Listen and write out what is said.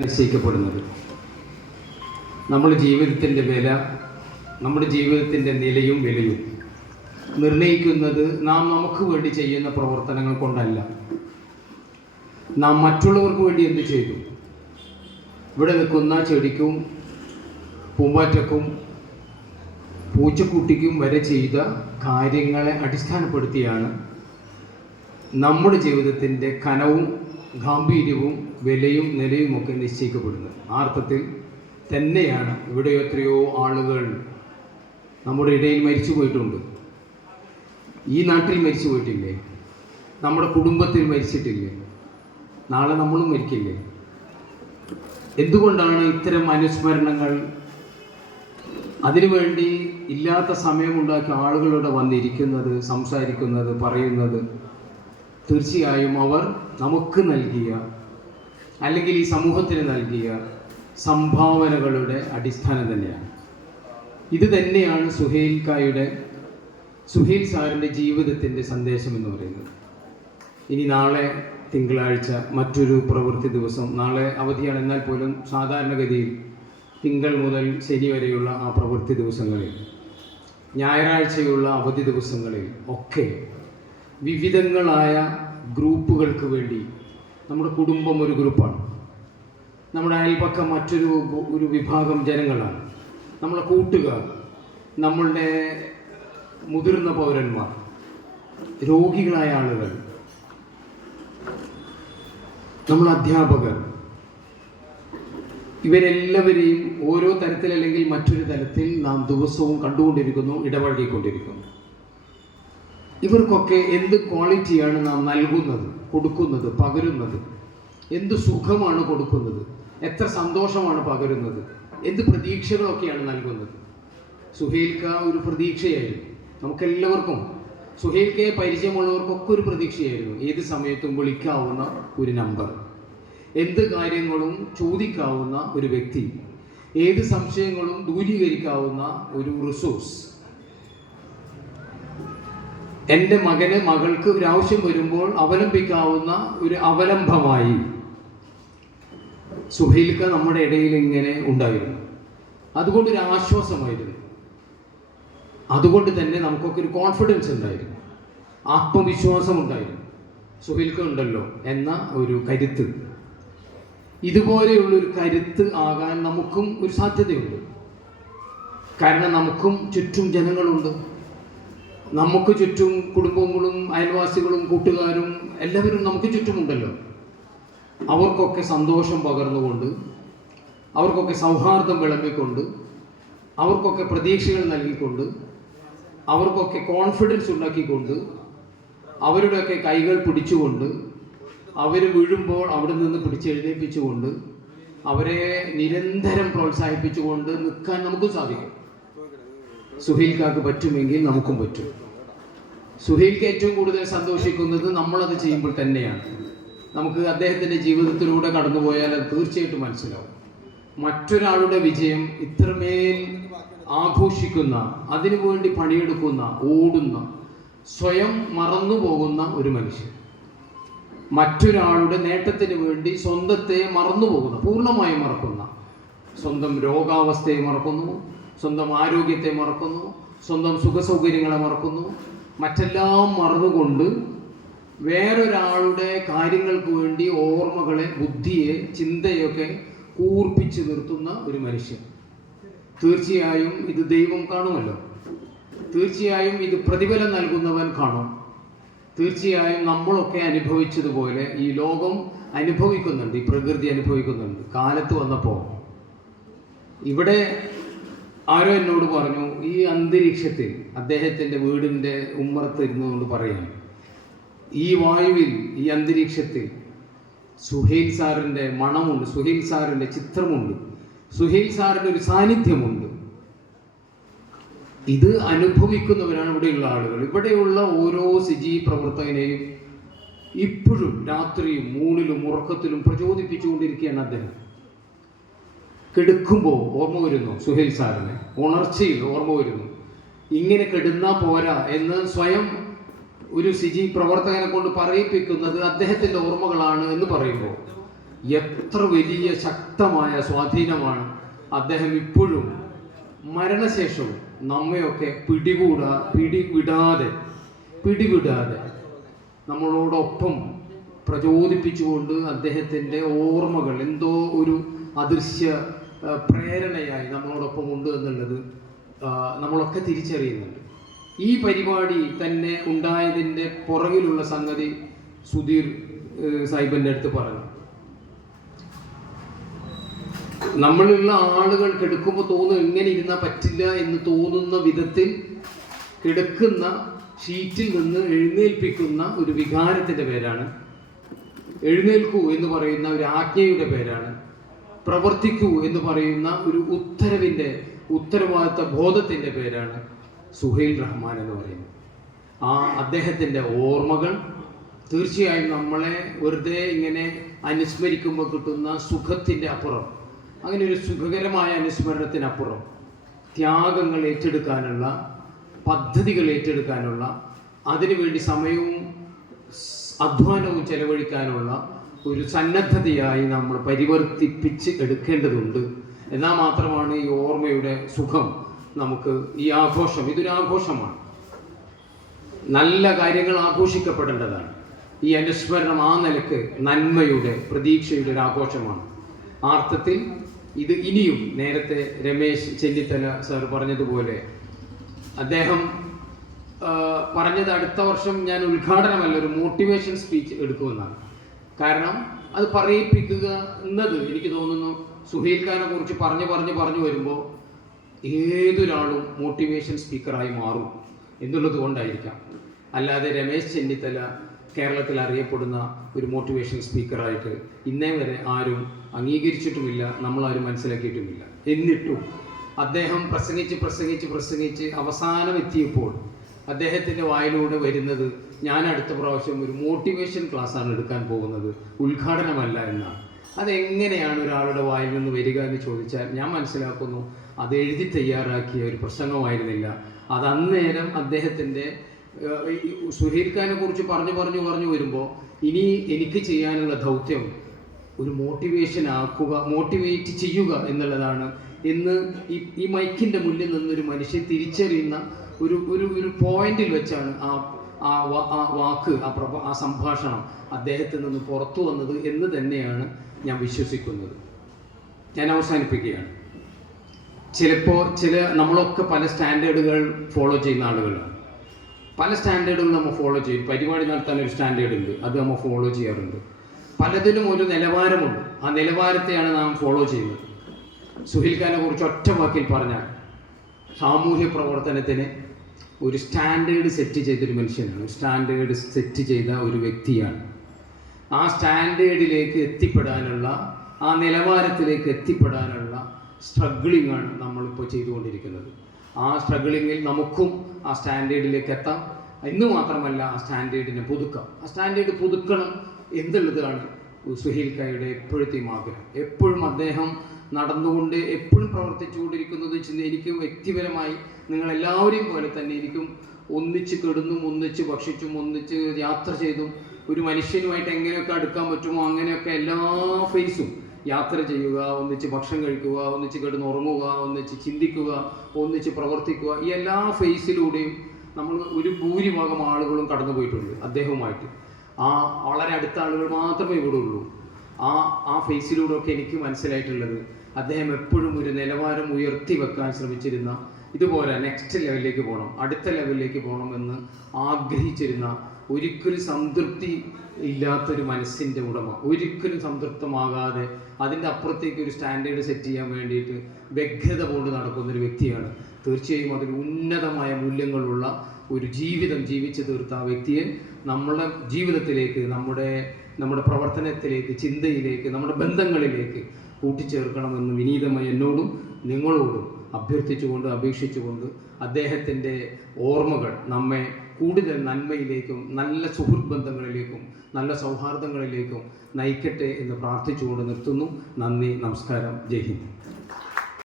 നിശ്ചയിക്കപ്പെടുന്നത്. നമ്മുടെ ജീവിതത്തിന്റെ വില നമ്മുടെ ജീവിതത്തിന്റെ നിലയും വിലയും നിർണയിക്കുന്നത് നാം നമുക്ക് വേണ്ടി ചെയ്യുന്ന പ്രവർത്തനങ്ങൾ കൊണ്ടല്ല. നാം മറ്റുള്ളവർക്ക് വേണ്ടി എന്ത് ചെയ്തു? ഇവിടെ നിൽക്കുന്ന ചെടിക്കും പൂമ്പാറ്റക്കും പൂച്ചക്കുട്ടിക്കും വരെ ചെയ്ത കാര്യങ്ങളെ അടിസ്ഥാനപ്പെടുത്തിയാണ് നമ്മുടെ ജീവിതത്തിന്റെ കനവും ഗാംഭീര്യവും വിലയും നിലയും ഒക്കെ നിശ്ചയിക്കപ്പെടുന്നത്. ആ അർത്ഥത്തിൽ തന്നെയാണ് ഇവിടെ എത്രയോ ആളുകൾ നമ്മുടെ ഇടയിൽ മരിച്ചു പോയിട്ടുണ്ട്. ഈ നാട്ടിൽ മരിച്ചു പോയിട്ടില്ലേ? നമ്മുടെ കുടുംബത്തിൽ മരിച്ചിട്ടില്ലേ? നാളെ നമ്മളും മരിക്കില്ലേ? എന്തുകൊണ്ടാണ് ഇത്തരം അനുസ്മരണങ്ങൾ അതിനുവേണ്ടി ഇല്ലാത്ത സമയമുണ്ടാക്കി ആളുകളുടെ വന്നിരിക്കുന്നത് സംസാരിക്കുന്നത് പറയുന്നത്? തീർച്ചയായും അവർ നമുക്ക് നൽകിയ അല്ലെങ്കിൽ ഈ സമൂഹത്തിന് നൽകിയ സംഭാവനകളുടെ അടിസ്ഥാനം തന്നെയാണ്. ഇത് തന്നെയാണ് സുഹേൽ കായുടെ സുഹേൽ സാറിന്റെ ജീവിതത്തിന്റെ സന്ദേശം എന്ന് പറയുന്നത്. ഇനി നാളെ തിങ്കളാഴ്ച മറ്റൊരു പ്രവൃത്തി ദിവസം നാളെ അവധിയാണ്. എന്നാൽ പോലും സാധാരണഗതിയിൽ തിങ്കൾ മുതൽ ശനി വരെയുള്ള ആ പ്രവൃത്തി ദിവസങ്ങളിൽ ഞായറാഴ്ചയുള്ള അവധി ദിവസങ്ങളിൽ ഒക്കെ വിവിധങ്ങളായ ഗ്രൂപ്പുകൾക്ക് വേണ്ടി നമ്മുടെ കുടുംബം ഒരു ഗ്രൂപ്പാണ്. നമ്മുടെ അയൽപക്കം മറ്റൊരു ഒരു വിഭാഗം ജനങ്ങളാണ്. നമ്മുടെ കൂട്ടുകാർ നമ്മളുടെ മുതിർന്ന പൗരന്മാർ രോഗികളായ ആളുകൾ നമ്മുടെ അധ്യാപകർ. ഇവരെല്ലാവരെയും ഓരോ തരത്തിൽ അല്ലെങ്കിൽ മറ്റൊരു തരത്തിൽ നാം ദിവസവും കണ്ടുകൊണ്ടിരിക്കുന്നു ഇടപഴകിക്കൊണ്ടിരിക്കുന്നു. ഇവർക്കൊക്കെ എന്ത് ക്വാളിറ്റിയാണ് നാം നൽകുന്നത് കൊടുക്കുന്നത് പകരുന്നത്? എന്ത് സുഖമാണ് കൊടുക്കുന്നത്? എത്ര സന്തോഷമാണ് പകരുന്നത്? എന്ത് പ്രതീക്ഷകളൊക്കെയാണ് നൽകുന്നത്? സുഹേൽക്ക ഒരു പ്രതീക്ഷയായിരുന്നു. നമുക്കെല്ലാവർക്കും സുഹേൽക്കയെ പരിചയമുള്ളവർക്കൊക്കെ ഒരു പ്രതീക്ഷയായിരുന്നു. ഏത് സമയത്തും വിളിക്കാവുന്ന ഒരു നമ്പർ എന്ത് കാര്യങ്ങളും ചോദിക്കാവുന്ന ഒരു വ്യക്തി. ഏത് സംശയങ്ങളും ദൂരീകരിക്കാവുന്ന ഒരു റിസോഴ്സ് എന്റെ മകന് മകൾക്ക് ഒരു ആവശ്യം വരുമ്പോൾ അവലംബിക്കാവുന്ന ഒരു അവലംബമായി. സുഹൈൽക്ക നമ്മുടെ ഇടയിൽ ഇങ്ങനെ ഉണ്ടായിരുന്നു. അതുകൊണ്ട് ഒരു ആശ്വാസമായിരുന്നു. അതുകൊണ്ട് തന്നെ നമുക്കൊക്കെ ഒരു കോൺഫിഡൻസ് ഉണ്ടായിരുന്നു. ആത്മവിശ്വാസം ഉണ്ടായിരുന്നു. സുഹൈൽക്ക ഉണ്ടല്ലോ എന്ന ഒരു കരുത്ത്. ഇതുപോലെയുള്ള ഒരു കരുത്ത് ആകാൻ നമുക്കും ഒരു സാധ്യതയുണ്ട്. കാരണം നമുക്കും ചുറ്റും ജനങ്ങളുണ്ട്. നമുക്ക് ചുറ്റും കുടുംബങ്ങളും അയൽവാസികളും കൂട്ടുകാരും എല്ലാവരും നമുക്ക് ചുറ്റുമുണ്ടല്ലോ. അവർക്കൊക്കെ സന്തോഷം പകർന്നുകൊണ്ട് അവർക്കൊക്കെ സൗഹാർദ്ദം വിളമ്പിക്കൊണ്ട് അവർക്കൊക്കെ പ്രതീക്ഷകൾ നൽകിക്കൊണ്ട് അവർക്കൊക്കെ കോൺഫിഡൻസ് ഉണ്ടാക്കിക്കൊണ്ട് അവരുടെയൊക്കെ കൈകൾ പിടിച്ചുകൊണ്ട് അവർ വീഴുമ്പോൾ അവിടെ നിന്ന് പിടിച്ചെഴുന്നേൽപ്പിച്ചുകൊണ്ട് അവരെ നിരന്തരം പ്രോത്സാഹിപ്പിച്ചുകൊണ്ട് നിൽക്കാൻ നമുക്കും സാധിക്കും. സുഹൈൽക്കാക്ക് പറ്റുമെങ്കിൽ നമുക്കും പറ്റും. സുഹീൽക്ക് ഏറ്റവും കൂടുതൽ സന്തോഷിക്കുന്നത് നമ്മളത് ചെയ്യുമ്പോൾ തന്നെയാണ്. നമുക്ക് അദ്ദേഹത്തിന്റെ ജീവിതത്തിലൂടെ കടന്നുപോയാൽ അത് തീർച്ചയായിട്ടും മനസ്സിലാവും. മറ്റൊരാളുടെ വിജയം ഇത്രമേൽ ആഘോഷിക്കുന്ന അതിനു വേണ്ടി പണിയെടുക്കുന്ന ഓടുന്ന സ്വയം മറന്നു പോകുന്ന ഒരു മനുഷ്യൻ. മറ്റൊരാളുടെ നേട്ടത്തിന് വേണ്ടി സ്വന്തത്തെ മറന്നു പോകുന്ന പൂർണമായും മറക്കുന്ന സ്വന്തം രോഗാവസ്ഥയെ മറക്കുന്നു സ്വന്തം ആരോഗ്യത്തെ മറക്കുന്നു സ്വന്തം സുഖസൗകര്യങ്ങളെ മറക്കുന്നു. മറ്റെല്ലാം മറന്നുകൊണ്ട് വേറൊരാളുടെ കാര്യങ്ങൾക്ക് വേണ്ടി ഓർമ്മകളെ ബുദ്ധിയെ ചിന്തയൊക്കെ കൂർപ്പിച്ച് നിർത്തുന്ന ഒരു മനുഷ്യൻ. തീർച്ചയായും ഇത് ദൈവം കാണുമല്ലോ. തീർച്ചയായും ഇത് പ്രതിഫലം നൽകുന്നവൻ കാണും. തീർച്ചയായും നമ്മളൊക്കെ അനുഭവിച്ചതുപോലെ ഈ ലോകം അനുഭവിക്കുന്നുണ്ട് ഈ പ്രകൃതി അനുഭവിക്കുന്നുണ്ട്. കാലത്ത് വന്നപ്പോൾ ഇവിടെ ആരോ എന്നോട് പറഞ്ഞു ഈ അന്തരീക്ഷത്തിൽ അദ്ദേഹത്തിന്റെ വീടിന്റെ ഉമ്മറത്ത് ഇരുന്നുകൊണ്ട് പറയുന്നു. ഈ വായുവിൽ ഈ അന്തരീക്ഷത്തിൽ സുഹൈൽ സാറിന്റെ മണമുണ്ട് സുഹൈൽ സാറിന്റെ ചിത്രമുണ്ട് സുഹൈൽ സാറിന്റെ ഒരു സാന്നിധ്യമുണ്ട്. ഇത് അനുഭവിക്കുന്നവരാണ് ഇവിടെയുള്ള ആളുകൾ. ഇവിടെയുള്ള ഓരോ സിജി പ്രവർത്തകനെയും ഇപ്പോഴും രാത്രിയും മൂണിലും ഉറക്കത്തിലും പ്രചോദിപ്പിച്ചുകൊണ്ടിരിക്കുകയാണ് അദ്ദേഹം. കിടക്കുമ്പോൾ ഓർമ്മ വരുന്നു? സുഹേൽ സാറിന്. ഉണർച്ചയിൽ ഓർമ്മ വരുന്നു. ഇങ്ങനെ കെടുന്നാ പോരാ എന്ന് സ്വയം ഒരു സിജി പ്രവർത്തകനെ കൊണ്ട് പറയിപ്പിക്കുന്നത് അദ്ദേഹത്തിന്റെ ഓർമ്മകളാണ് എന്ന് പറയുമ്പോൾ എത്ര വലിയ ശക്തമായ സ്വാധീനമാണ് അദ്ദേഹം ഇപ്പോഴും മരണശേഷവും നമ്മയൊക്കെ പിടികൂടാ പിടിവിടാതെ പിടിവിടാതെ നമ്മളോടൊപ്പം പ്രചോദിപ്പിച്ചുകൊണ്ട് അദ്ദേഹത്തിന്റെ ഓർമ്മകൾ എന്തോ ഒരു അദൃശ്യ പ്രേരണയായി നമ്മളോടൊപ്പം ഉണ്ട് എന്നുള്ളത് നമ്മളൊക്കെ തിരിച്ചറിയുന്നുണ്ട്. ഈ പരിപാടി തന്നെ ഉണ്ടായതിന്റെ പുറകിലുള്ള സംഗതി സുധീർ സാഹിബിന്റെ അടുത്ത് പറഞ്ഞു. നമ്മളുള്ള ആളുകൾ കിടക്കുമ്പോൾ തോന്നും എങ്ങനെ ഇരുന്നാൽ പറ്റില്ല എന്ന് തോന്നുന്ന വിധത്തിൽ കിടക്കുന്ന ഷീറ്റിൽ നിന്ന് എഴുന്നേൽപ്പിക്കുന്ന ഒരു വികാരത്തിന്റെ പേരാണ് എഴുന്നേൽക്കൂ എന്ന് പറയുന്ന ഒരു ആജ്ഞയുടെ പേരാണ് പ്രവർത്തിക്കൂ എന്ന് പറയുന്ന ഒരു ഉത്തരവിന്റെ ഉത്തരവാദിത്ത ബോധത്തിന്റെ പേരാണ് സുഹൈൽ റഹ്മാൻ എന്ന് പറയുന്നത്. ആ അദ്ദേഹത്തിന്റെ ഓർമ്മകൾ തീർച്ചയായും നമ്മളെ വെറുതെ ഇങ്ങനെ അനുസ്മരിക്കുമ്പോൾ കിട്ടുന്ന സുഖത്തിന്റെ അപ്പുറം അങ്ങനെ ഒരു സുഖകരമായ അനുസ്മരണത്തിനപ്പുറം ത്യാഗങ്ങൾ ഏറ്റെടുക്കാനുള്ള പദ്ധതികൾ ഏറ്റെടുക്കാനുള്ള അതിനുവേണ്ടി സമയവും അധ്വാനവും ചെലവഴിക്കാനുള്ള ഒരു സന്നദ്ധതയായി നമ്മൾ പരിവർത്തിപ്പിച്ച് എടുക്കേണ്ടതുണ്ട്. എന്നാൽ മാത്രമാണ് ഈ ഓർമ്മയുടെ സുഖം നമുക്ക് ഈ ആഘോഷം. ഇതൊരു ആഘോഷമാണ്. നല്ല കാര്യങ്ങൾ ആഘോഷിക്കപ്പെടേണ്ടതാണ്. ഈ അനുസ്മരണം ആ നിലയ്ക്ക് നന്മയുടെ പ്രതീക്ഷയുടെ ഒരു ആഘോഷമാണ്. ആർത്ഥത്തിൽ ഇത് ഇനിയും നേരത്തെ രമേശ് ചെന്നിത്തല സാർ പറഞ്ഞതുപോലെ അദ്ദേഹം പറഞ്ഞത് അടുത്ത വർഷം ഞാൻ ഉദ്ഘാടനമല്ല ഒരു മോട്ടിവേഷൻ സ്പീച്ച് എടുക്കുമെന്നാണ്. കാരണം അത് പറയിപ്പിക്കുക എന്നത് എനിക്ക് തോന്നുന്നു സുഹൈൽ ഖാനെ കുറിച്ച് പറഞ്ഞു പറഞ്ഞു പറഞ്ഞു വരുമ്പോൾ ഏതൊരാളും മോട്ടിവേഷൻ സ്പീക്കറായി മാറും എന്നുള്ളത് കൊണ്ടായിരിക്കാം. അല്ലാതെ രമേശ് ചെന്നിത്തല കേരളത്തിൽ അറിയപ്പെടുന്ന ഒരു മോട്ടിവേഷൻ സ്പീക്കറായിട്ട് ഇന്നേ വരെ ആരും അംഗീകരിച്ചിട്ടുമില്ല നമ്മളാരും മനസ്സിലാക്കിയിട്ടുമില്ല. എന്നിട്ടും അദ്ദേഹം പ്രസംഗിച്ച് പ്രസംഗിച്ച് പ്രസംഗിച്ച് അവസാനം എത്തിയപ്പോൾ അദ്ദേഹത്തിന്റെ വായിലൂടെ വരുന്നത് ഞാൻ അടുത്ത പ്രാവശ്യം ഒരു മോട്ടിവേഷൻ ക്ലാസ്സാണ് എടുക്കാൻ പോകുന്നത്. ഉദ്ഘാടനമല്ല എന്നാണ്. അതെങ്ങനെയാണ് ഒരാളുടെ വായിൽ നിന്ന് വരിക എന്ന് ചോദിച്ചാൽ ഞാൻ മനസ്സിലാക്കുന്നു അത് എഴുതി തയ്യാറാക്കിയ ഒരു പ്രസംഗമായിരുന്നില്ല. അത് അന്നേരം അദ്ദേഹത്തിന്റെ സുഹീർ ഖാനെ കുറിച്ച് പറഞ്ഞു പറഞ്ഞു പറഞ്ഞു വരുമ്പോൾ ഇനി എനിക്ക് ചെയ്യാനുള്ള ദൗത്യം ഒരു മോട്ടിവേഷൻ ആക്കുക മോട്ടിവേറ്റ് ചെയ്യുക എന്നുള്ളതാണ്. ഇന്ന് ഈ ഈ മൈക്കിന്റെ മുന്നിൽ നിന്നൊരു മനുഷ്യൻ തിരിച്ചറിയുന്ന ഒരു ഒരു ഒരു പോയിന്റിൽ വെച്ചാണ് ആ ആ വാക്ക് ആ പ്രഭ ആ സംഭാഷണം അദ്ദേഹത്തിൽ നിന്ന് പുറത്തു വന്നത് എന്ന് തന്നെയാണ് ഞാൻ വിശ്വസിക്കുന്നത്. ഞാൻ അവസാനിപ്പിക്കുകയാണ്. ചിലപ്പോൾ ചില നമ്മളൊക്കെ പല സ്റ്റാൻഡേർഡുകൾ ഫോളോ ചെയ്യുന്ന ആളുകളാണ്. പല സ്റ്റാൻഡേർഡുകൾ നമ്മൾ ഫോളോ ചെയ്യും. പരിപാടി നടത്താൻ ഒരു സ്റ്റാൻഡേർഡ് ഉണ്ട്. അത് നമ്മൾ ഫോളോ ചെയ്യാറുണ്ട്. പലതിലും ഒരു നിലവാരമുണ്ട്. ആ നിലവാരത്തെയാണ് നാം ഫോളോ ചെയ്യുന്നത്. സുഹിൽ ഖാനെ കുറിച്ച് ഒറ്റ വാക്കിൽ പറഞ്ഞാൽ സാമൂഹ്യ പ്രവർത്തനത്തിന് ഒരു സ്റ്റാൻഡേർഡ് സെറ്റ് ചെയ്തൊരു മനുഷ്യനാണ്. സ്റ്റാൻഡേർഡ് സെറ്റ് ചെയ്ത ഒരു വ്യക്തിയാണ്. ആ സ്റ്റാൻഡേർഡിലേക്ക് എത്തിപ്പെടാനുള്ള ആ നിലവാരത്തിലേക്ക് എത്തിപ്പെടാനുള്ള സ്ട്രഗിളിംഗ് ആണ് നമ്മളിപ്പോൾ ചെയ്തുകൊണ്ടിരിക്കുന്നത്. ആ സ്ട്രഗിളിങ്ങിൽ നമുക്കും ആ സ്റ്റാൻഡേർഡിലേക്ക് എത്താം. ഇന്ന് മാത്രമല്ല ആ സ്റ്റാൻഡേർഡിനെ പുതുക്കാം. ആ സ്റ്റാൻഡേർഡ് പുതുക്കണം എന്നുള്ളതാണ് സുഹീൽ ഖായുടെ എപ്പോഴത്തെയും ആഗ്രഹം. എപ്പോഴും അദ്ദേഹം നടന്നുകൊണ്ട് എപ്പോഴും പ്രവർത്തിച്ചുകൊണ്ടിരിക്കുന്നത് വെച്ച് എനിക്ക് വ്യക്തിപരമായി നിങ്ങൾ എല്ലാവരെയും പോലെ തന്നെ എനിക്കും ഒന്നിച്ച് കിടന്നും ഒന്നിച്ച് ഭക്ഷിച്ചും ഒന്നിച്ച് യാത്ര ചെയ്തും ഒരു മനുഷ്യനുമായിട്ട് എങ്ങനെയൊക്കെ അടുക്കാൻ പറ്റുമോ അങ്ങനെയൊക്കെ എല്ലാ ഫേസും യാത്ര ചെയ്യുക ഒന്നിച്ച് ഭക്ഷണം കഴിക്കുക ഒന്നിച്ച് കിടന്ന് ഉറങ്ങുക ഒന്നിച്ച് ചിന്തിക്കുക ഒന്നിച്ച് പ്രവർത്തിക്കുക ഈ എല്ലാ ഫേസിലൂടെയും നമ്മൾ ഒരു ഭൂരിഭാഗം ആളുകളും കടന്നു പോയിട്ടുണ്ട് അദ്ദേഹവുമായിട്ട്. ആ വളരെ അടുത്ത ആളുകൾ മാത്രമേ ഇവിടെ ഉള്ളൂ ആ ആ ഫേസിലൂടെ ഒക്കെ എനിക്ക് മനസ്സിലായിട്ടുള്ളത് അദ്ദേഹം എപ്പോഴും ഒരു നിലവാരം ഉയർത്തി വെക്കാൻ ശ്രമിച്ചിരുന്ന ഇതുപോലെ നെക്സ്റ്റ് ലെവലിലേക്ക് പോകണം അടുത്ത ലെവലിലേക്ക് പോകണം എന്ന് ആഗ്രഹിച്ചിരുന്ന ഒരിക്കലും സംതൃപ്തി ഇല്ലാത്തൊരു മനസ്സിന്റെ ഉടമ ഒരിക്കലും സംതൃപ്തമാകാതെ അതിന്റെ അപ്പുറത്തേക്ക് ഒരു സ്റ്റാൻഡേർഡ് സെറ്റ് ചെയ്യാൻ വേണ്ടിയിട്ട് വ്യഗ്രത കൊണ്ട് നടക്കുന്ന ഒരു വ്യക്തിയാണ്. തീർച്ചയായും അതിൽ ഉന്നതമായ മൂല്യങ്ങളുള്ള ഒരു ജീവിതം ജീവിച്ചു തീർത്ത ആ വ്യക്തിയെ നമ്മുടെ ജീവിതത്തിലേക്ക് നമ്മുടെ നമ്മുടെ പ്രവർത്തനത്തിലേക്ക് ചിന്തയിലേക്ക് നമ്മുടെ ബന്ധങ്ങളിലേക്ക് കൂട്ടിച്ചേർക്കണമെന്ന് വിനീതമായി എന്നോടും നിങ്ങളോടും അഭ്യർത്ഥിച്ചുകൊണ്ട് അപേക്ഷിച്ചുകൊണ്ട് അദ്ദേഹത്തിന്റെ ഓർമ്മകൾ നമ്മെ കൂടുതൽ നന്മയിലേക്കും നല്ല സുഹൃത്ത് ബന്ധങ്ങളിലേക്കും നല്ല സൗഹാർദ്ദങ്ങളിലേക്കും നയിക്കട്ടെ എന്ന് പ്രാർത്ഥിച്ചുകൊണ്ട് നിർത്തുന്നു. നന്ദി നമസ്കാരം. ജയ് ഹിന്ദ്.